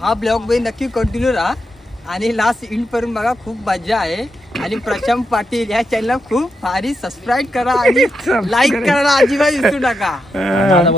हा ब्लॉगमध्ये नक्की कंटिन्यू राहा. आणि लास्ट इंड पर्यंत बघा खूप मजा आहे. आणि प्रशांत पाटील या चॅनलला खूप भारी सबस्क्राईब करा आणि लाईक करायला अजिबात विसरू नका. अरे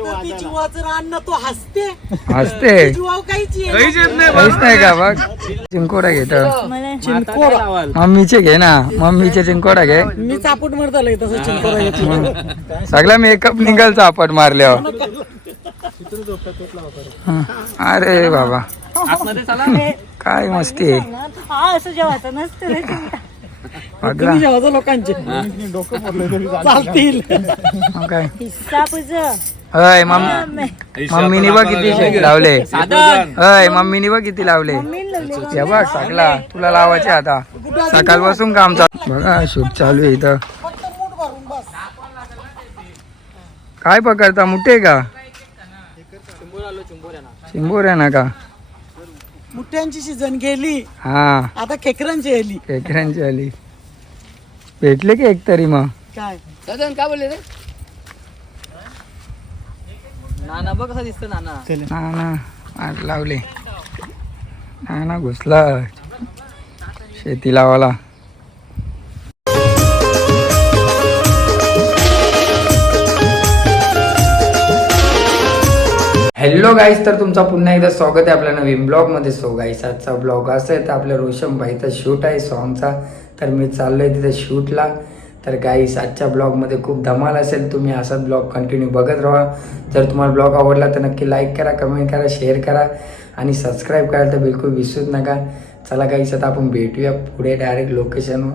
ऐकते जीवाचं रान ना तो हसते. हसते. जीवाव काहीच येत काहीच नाही का बघ? चिंकोडा घेत मम्मीचे घे ना. मम्मीचे चिंकोडा घे. मी चापूट मरताल तसं चिंकोरा घेतलं. सगळा मेकअप निघाल चापट मारल्यावर. हं. अरे बाबा. काय मस्ती आहे. हा असं जेवायचं नसतं रे चिमटा. बघला तुम्ही जेवायचं लोकांचे. चालतील. मग काय? हिस्सा पुज. अय मम्मी. मम्मीनी बघ किती शेक लावले. अय मम्मीनी बघ किती लावले. हे बघ सगळा तुला लावायचे आता. सकाळपासून काम चालू बघा शूट चालू आहे इथं. काय पकडता मुठे का? चिंबोऱ्या ना का? मुठ्यांची सीझन गेली. हा. आता खेकरांची आली. खेकड्यांची आली. भेटले की एक तरी मग. काय? काय बोलले रे? नाना बघ कसा दिसतं नाना. ना ना आग लावले. ना ना घुसला शेती लावाला हॅलो गाईस तर तुमचा पुन्हा एकदा स्वागत आहे आपल्या नवीन ब्लॉगमध्ये सो गाईस आजचा ब्लॉग असा आहे तर आपल्या रोशन भाईचा शूट आहे सॉंगचा तर मी चाललोय तिथे शूटला तर गाईस आजच्या ब्लॉगमध्ये खूप धमाल असेल. तुम्ही असाच ब्लॉग कंटिन्यू बघत राहा. जर तुम्हाला ब्लॉग आवडला तर नक्की लाईक करा कमेंट करा शेअर करा आणि सबस्क्राईब करायला तर बिलकुल विसरूच नका. चला गाईस आता आपण भेटूया पुढे डायरेक्ट लोकेशनवर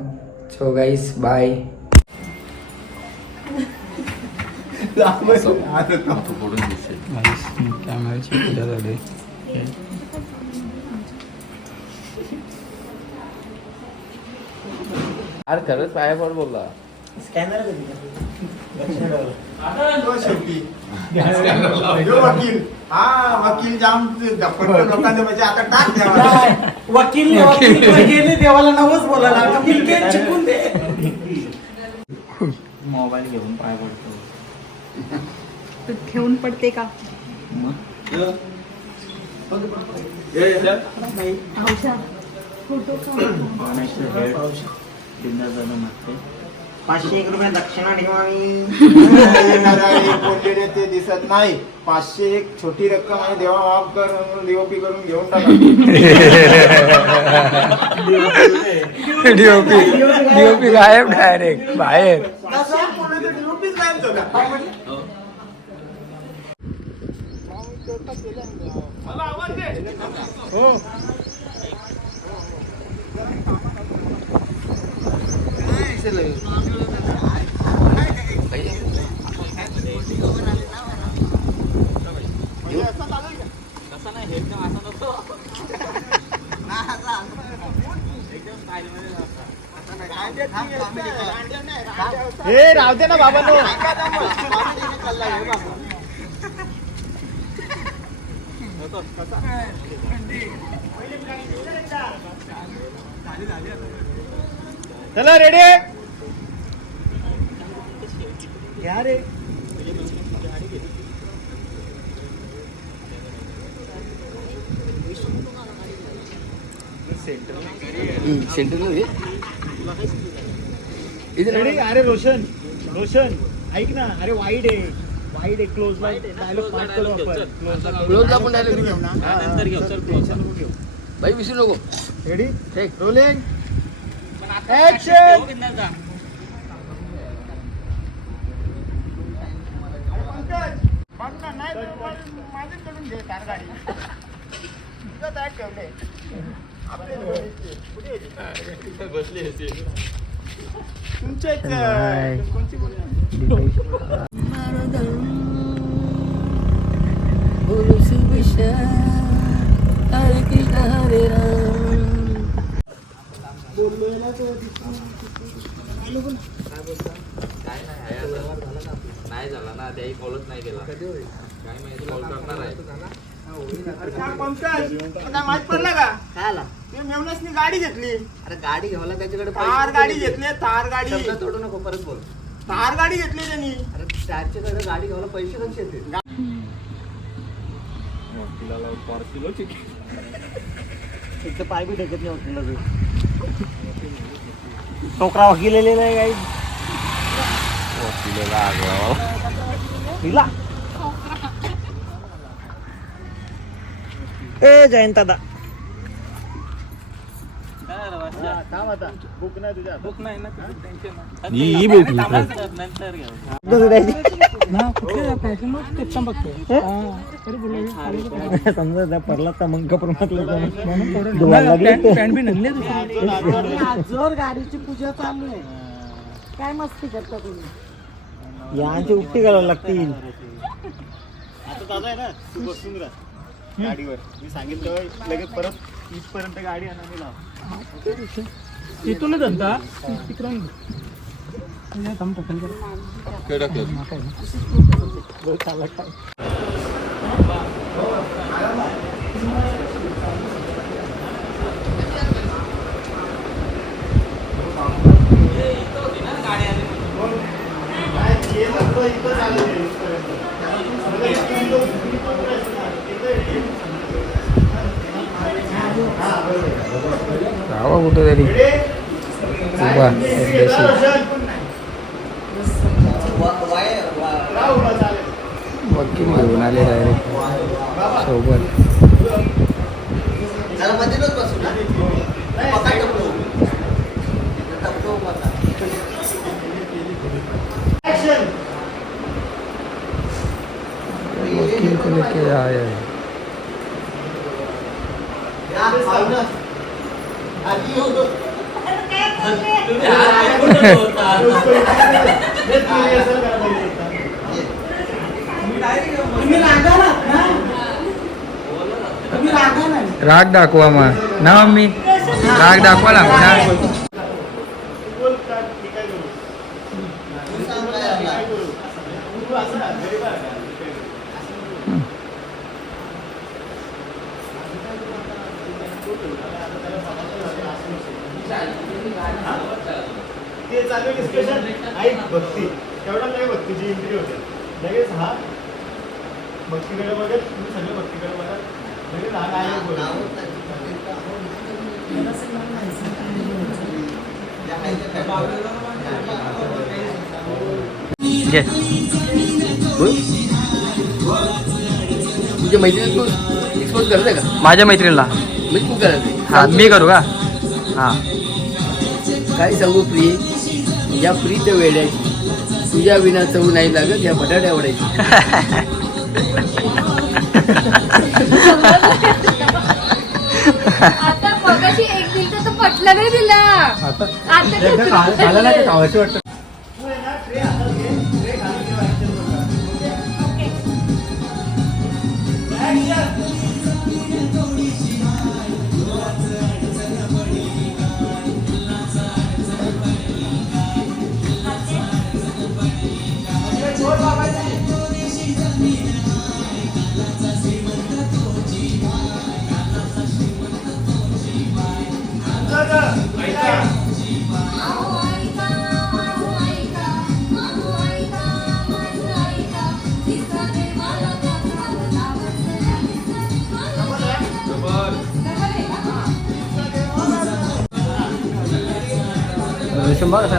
सो गाईस बाय कॅमेराची पूजा झाली अरे खरंच पाया पड बोलला वकील हा वकील जाम लोकांचे म्हणजे आता टाक द्यावा वकील वकील गेले देवाला नवच बोलायला वकील के चिपून दे मोबाईल घेऊन पाय पडतो। तू ठेवून पडते का? पाचशे एक रुपये दक्षिणा ठेवावी बोललेले ते दिसत नाही. पाचशे एक छोटी रक्कम आहे देवा माफ कर म्हणून डीओपी करून घेऊन टाका. डीओपी डीओपी गायब डायरेक्ट बाहेर. डीओपीच गायब झाला. हे राहू दे ना बाबा तो चला रेडी घ्या रे रेडी अरे रोशन. रोशन ऐक ना. अरे वाईट आहे. वाईट आहे. क्लोज ला डायलॉग पाठ करू आपण. Close ला पण dialogue घेऊ. ना नंतर घेऊ सर क्लोज बाई विसरू नको. रेडी रोलिंग ऍक्शन माझ्याकडून घे कार गाडी. तुझं बॅग ठेवले तुमचेच बाय. कोणची बोलली? नाही झाला ना त्याही कॉलच नाही केला. काय माहिती कॉल करणार आहे. अरे माहीत पडलं का? ते मेवण्यासनी गाडी घेतली. अरे गाडी घ्यायला त्याच्याकडे थार गाडी घेतली थार गाडी. तोडू नको परत बोल. कार गाडी घेतली त्यांनी. पाय बी ढकत नाही टोकरा वकिलेले नाही काही हिला. ए जयंत दादा बुक नाही तुझ्या बुक नाही ना ही बुक नंतर घेऊ समजा परला तर मग कपर आजवर गाडीची पूजा चालू आहे काय मस्ती करता तुम्ही यांची उपटी घालायला लागतील आता दादा आहे ना बसून राहा गाडीवर. मी सांगितलं लगेच परत इथपर्यंत गाडी आणून लाव. तिथूनच आणता? राहावा कुठेतरी उभा एकदाशी वकील घेऊन आले डायरेक्ट सोबत वकील को लेके आया है तुम्ही रागालात ना तुम्ही रागाला राग दाखवा मग. ना मम्मी राग दाखवा लागू ना बोल का ठीक आहे करू. तू सांग काय करू. तू असं ना, घरी बघ. ते चालू डिस्कशन ऐक भक्ती. तेवढा नाही भक्तीची एंट्री होते. लगेच हा भक्तीकडे बघत तुम्ही सगळे भक्तीकडे बघत लगेच हा काय तुझ्या मैत्रिणी तू एक्सपोज करत आहे का? माझ्या मैत्रिणीला. तू करत हा मी करू का? हा. काय सांगू प्रिय? या प्रीत वेड्याची तुझ्या विना चव नाही लागत या बटाट्या वड्याची. आता मगाशी एक दिल तर पटलं नाही दिला आता शंभर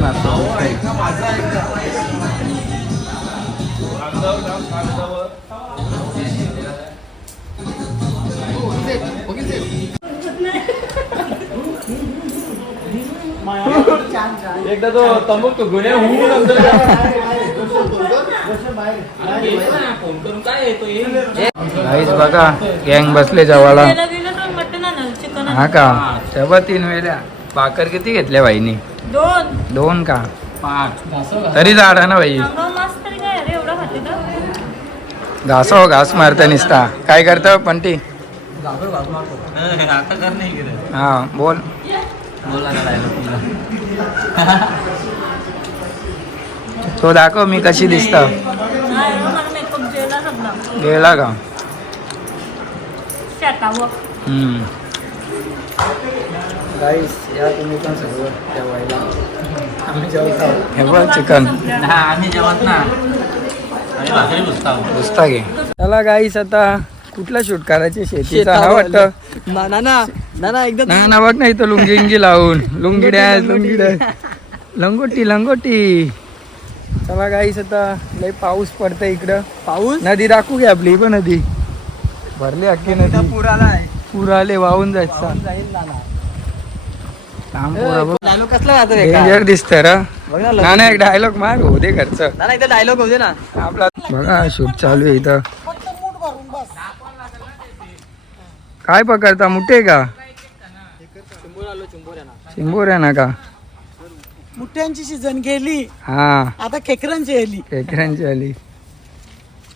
ना एकदा तो तंबूक तो गुन्हे होऊन नंतर फोन करून काय येतो काहीच बघा गँग बसले जवळला. हा का? तेव्हा तीन वेळा. भाकर किती घेतल्या बाईनी? दोन. दोन का? पाच. तरी झाडा ना तर घासाव घास मारता निसता. काय करता पंटी? आता कर नाही गेलं हा बोल. बोला तो दाखव मी कशी दिसता. हो, गेला का? हम्म. गाईस या तुम्ही पण सर्व जेवायला हे बघ चिकन. हा आम्ही जेवत ना. आम्ही भाकरी घे. चला गाईस आता कुठला शूट करायचे? शेतीचा हा वाटतं? ना ना ना. ना ना एकदा ना ना बघ ना इथं लुंगी इंगी लावून लुंगी डॅस लुंगी डॅस लंगोटी लंगोटी. चला गाईस आता लय पाऊस पडतंय इकडं. पाऊस? नदी दाखवू घे आपली पण नदी. भरली अख्खी नदी. पूर आलाय पूर आले वाहून जायचा. जाईल ना. डायलॉग कसला गातो रे का? डेंजर दिसतंय रा. बघ ना ना ना एक डायलॉग मार हो दे घरच. ना ना एकदा डायलॉग होते ना. आपला बघा शूट चालू आहे इथं. काय पकडता मुठे का? चिंबोर आहे ना का? मुठ्यांची सीझन गेली. हा. आता खेकरांची आली. खेकड्यांची आली.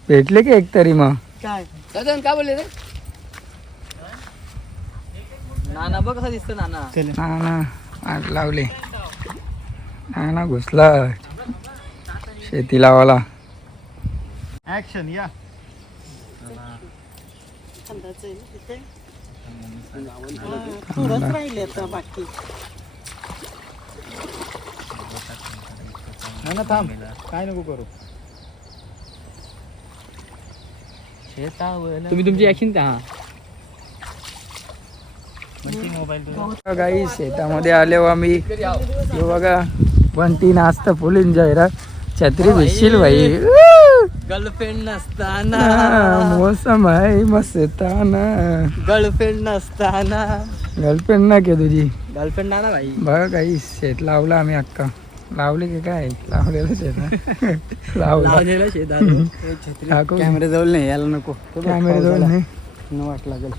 भेटले की एक तरी मग? काय? सदन काय बोलले रे? नाना बघ कसा दिसतो नाना. ना ना आग लावले. ना ना घुसला शेती लावाला ऍक्शन या. थोडंच राहिले आता बाकी ना थांब. काय नको करू. तुम्ही तुमची ऍक्शन द्या काही शेतामध्ये आले आम्ही. बघा बंटी नाचतं फुल एन्जॉय रा. छत्री भिशील भाई गर्लफ्रेंड नसताना. मोसम आहे मस्ताना गर्लफ्रेंड नसताना. गर्लफ्रेंड ना के तुझी? गर्लफ्रेंड ना भाई. बघा काही शेत लावला आम्ही अक्का लावले की काय? लावलेलं शेत ना. लावला. लावलेला दाखव. कॅमेरा जवळ नाही यायला नको. कॅमेरा जवळ नाही. न वाट लागेल.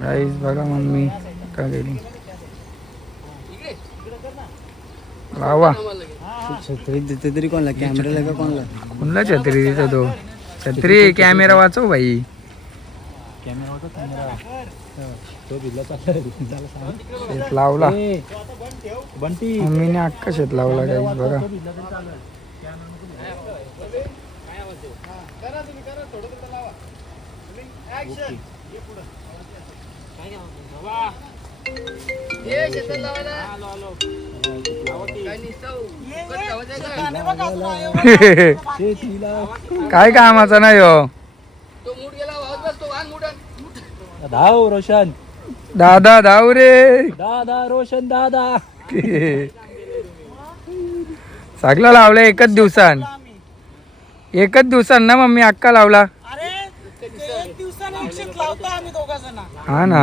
गाईस बघा मम्मी का गेली लावा छत्री देते तरी कोणला? कॅमेराला का कोणला? कुणला छत्री तिथं तो? छत्री कॅमेरा वाचव भाई शेत लावला. बंटी. मम्मीने अख्खा शेत लावला गाईस बघा. काय कामाचा नाही हो. धाव रोशन. दादा धाव रे. दादा रोशन दादा. सगळं लावलं एकच दिवसान. एकच दिवसान ना मम्मी अक्का लावला? हा ना.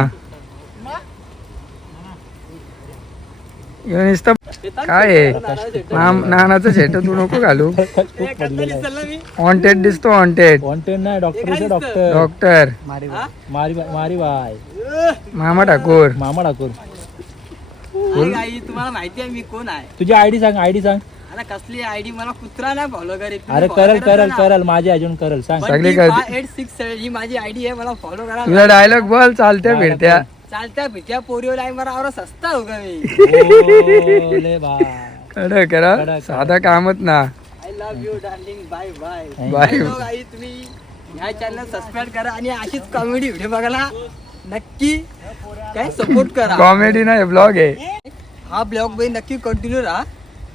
नुसतं काय आहे? नाम- नानाचं शेट तू नको घालू. वॉन्टेड दिसतो वॉन्टेड कॉन्टेंट नाही डॉक्टर डॉक्टर डॉक्टर मारी मारी बाय मामा ठाकूर. मामा ठाकूर. आई तुम्हाला माहिती आहे मी कोण आहे? तुझी आयडी सांग आयडी सांग. आता कसली आयडी मला कुत्रा नाही फॉलो करेल अरे करल करल करल माझी अजून करल सांग. सगळी. एट सिक्स ही माझी आयडी आहे मला फॉलो करा तुझा डायलॉग बोल चालत्या फिरत्या चालत्या पित्या पोरीवर लाईन मला आवरा सस्ता हो का मी. ओले बाय कडक करा कडक. साधा कामच ना. I love you darling bye bye bye आई तुम्ही ह्या चॅनल सबस्क्राईब करा आणि अशीच कॉमेडी व्हिडिओ बघायला नक्की काय सपोर्ट करा. कॉमेडी नाही ब्लॉग आहे. हा ब्लॉगमध्ये नक्की कंटिन्यू राहा.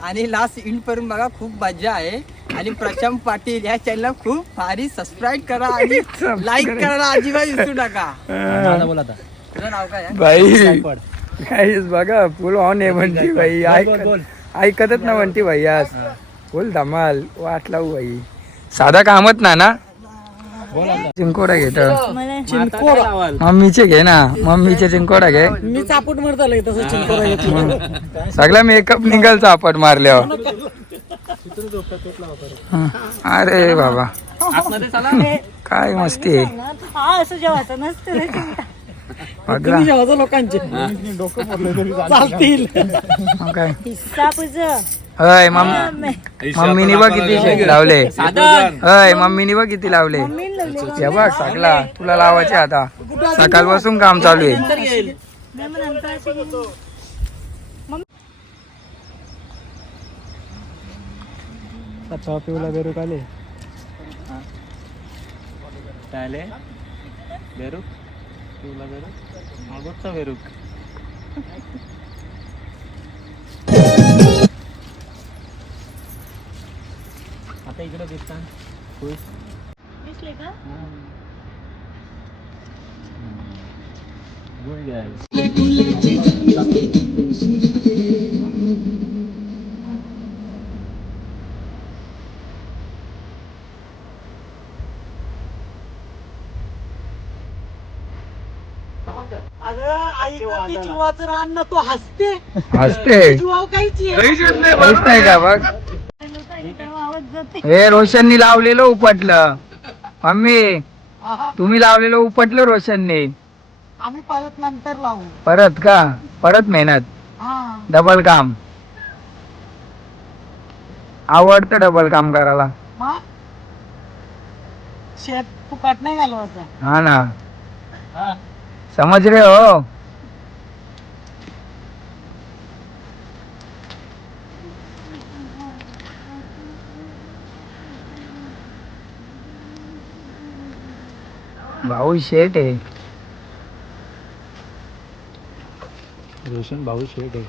आणि लास्ट इंड पर्यंत बघा खूप मजा आहे. आणि प्रशांत पाटील या चॅनल खूप भारी सबस्क्राईब करा आणि लाईक करायला अजिबात विसरू नका. बोल आता. तुझं नाव काय आहे? भाई बघा फुल ऑन आहे म्हणती भाई. ऐक ऐकतच ना म्हणती भाई आज. फुल धमाल. वाट लावू भाई साधा कामच ना ना. चिंकोडा घेत मम्मीचे घे ना. मम्मीचे चिंकोडा घे. मी चापूट मारता आलं तसं घेतलं. सगळा मेकअप निघल चापट मारल्यावर. हं. अरे बाबा. काय मस्ती आहे. जेवायचं लोकांचे. चालतील. मग काय. अय मम्मीनी बघ किती शेत लावले. अय मम्मीनी बघ किती लावले. हे बघ सगळा तुला लावायचे आता. सकाळपासून काम चालू आहे. चहा पिवला बेरूक आले? आले? बेरूक पिवला बेरुक मागोचा बेरुक आता इकडे दिसता. खुश दिसले का? गुड गाइस आई कधी जीवाचं रान ना तो हसते. हसते जीवाव काहीच आहे. काहीच नाही का बघ? हे रोशननी लावलेलं उपटलं. मम्मी तुम्ही लावलेलं उपटलं रोशननी. आम्ही परत नंतर लावू परत का? परत मेहनत. हा डबल काम. आवडतं डबल काम करायला. शेत फुकट नाही घालवायचं. हा ना. समज रे हो. भाऊ शेट आहे. रोशन भाऊ शेट आहे.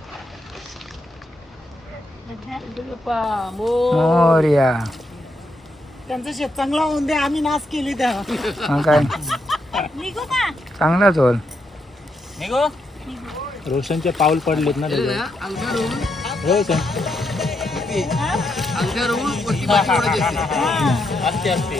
मोर्या. त्यांचं शेत चांगलं होऊन दे आम्ही नाश केली त्या काय? निघू का? चांगलाच होल निघो? रोशनचे पाऊल पडलेत ना त्याच्यावर. रोशन असते असते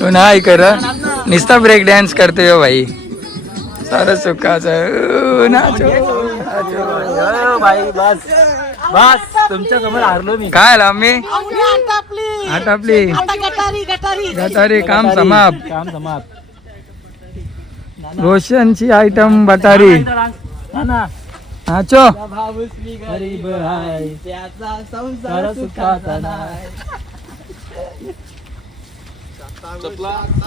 तू नाही कर नुसता ब्रेक डान्स करतोय हो भाई. सारं सुखाचं नाचो नाचो. भाई बस बस तुमच्यासमोर हारलो मी. काय आला मी आपली आता गटारी गटारी. गटारी काम समाप्त. काम समाप्त. रोशनची आयटम बटारी. ना नाचो. गरीब आहे. त्याचा संसार सारा सुखाचा सुखाचा नाही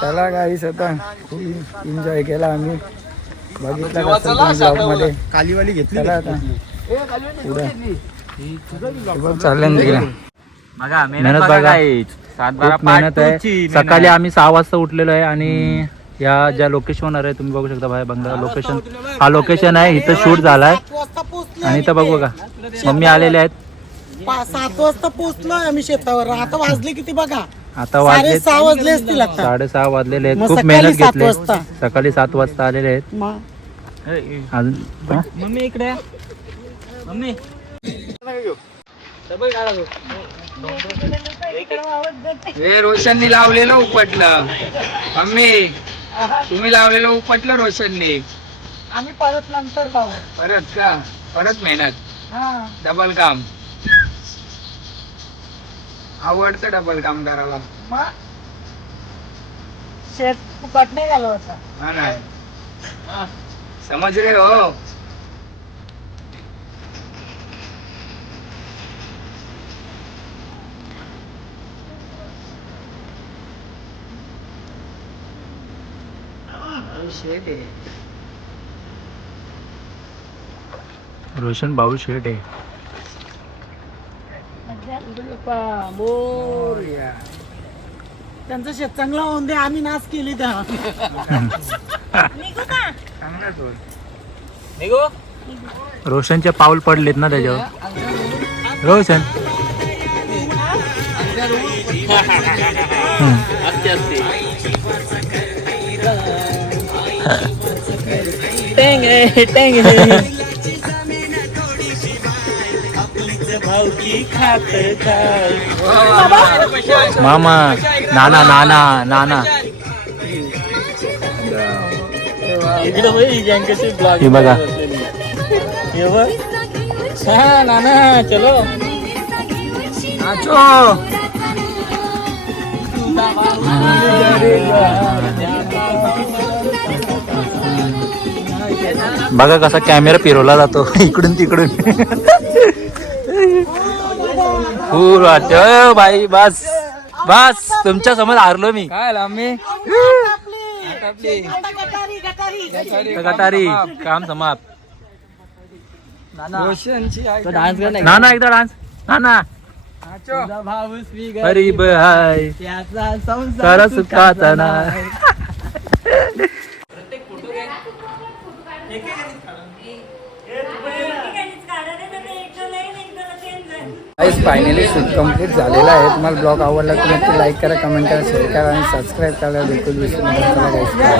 चला गाईस आता खूप एन्जॉय केला आम्ही. बघितलं ब्लॉगमध्ये कालीवाली घेतली आता. पुढं. तिकडे. मेहनत बघा मेहनत आहे. सकाळी आम्ही सहा वाजता उठलेलो आहे आणि या ज्या लोकेशनवर आहे तुम्ही बघू शकता बाहेर बंगला लोकेशन हा लोकेशन आहे इथं शूट झालाय. सात वाजता पोहोचलो आणि इथं बघू बघा. मम्मी आलेले आहेत. सात वाजता पोहोचलोय आम्ही शेतावर. आता वाजले किती बघा. आता वाजले साडे सहा वाजले असतील आता. साडेसहा वाजलेले आहेत. मग खूप सकाळी मेहनत सात घेतली. वाजता. सकाळी सात वाजता आलेले आहेत. मग अजून हा? मम्मी इकडे मम्मी. हे रोशननी लावलेलं उपटलं. मम्मी तुम्ही लावलेलं उपटलं रोशननी. आम्ही परत नंतर लावू. परत का? परत मेहनत. हा. डबल काम. आवडतं डबल काम करायला मग? शेत फुकट नाही घालवायचं. हा ना. समज रे हो शेट आहे. रोशन भाऊ शेट आहे. त्यांचं शेत चांगलं होऊन दे आम्ही नाश केली त्या निघू का? चांगलाच होईल. निघू? रोशनचे पाऊल पडलेत ना त्याच्यावर. रोशन. टेंग आहे, टेंग. मामा नाना नाना नाना. हे बघा. हा नाना चलो. बघा कसा कॅमेरा फिरवला जातो. इकडून तिकडून. फुल वाटते बाई बस बस. तुमच्यासमोर हारलो मी. काय आम्ही? आता गटारी गटारी. गटारी काम समाप्त. रोशनची आई डान्स ना ना एकदा डान्स ना ना तुझा भाऊस मी हरी बाय त्याचा संसार कर फायनली शूट कंप्लीट झालेला आहे. तुम्हाला ब्लॉग आवडला तर नक्की लाईक करा कमेंट करा शेअर करा आणि सबस्क्राईब करायला बिलकुल विसरू नका.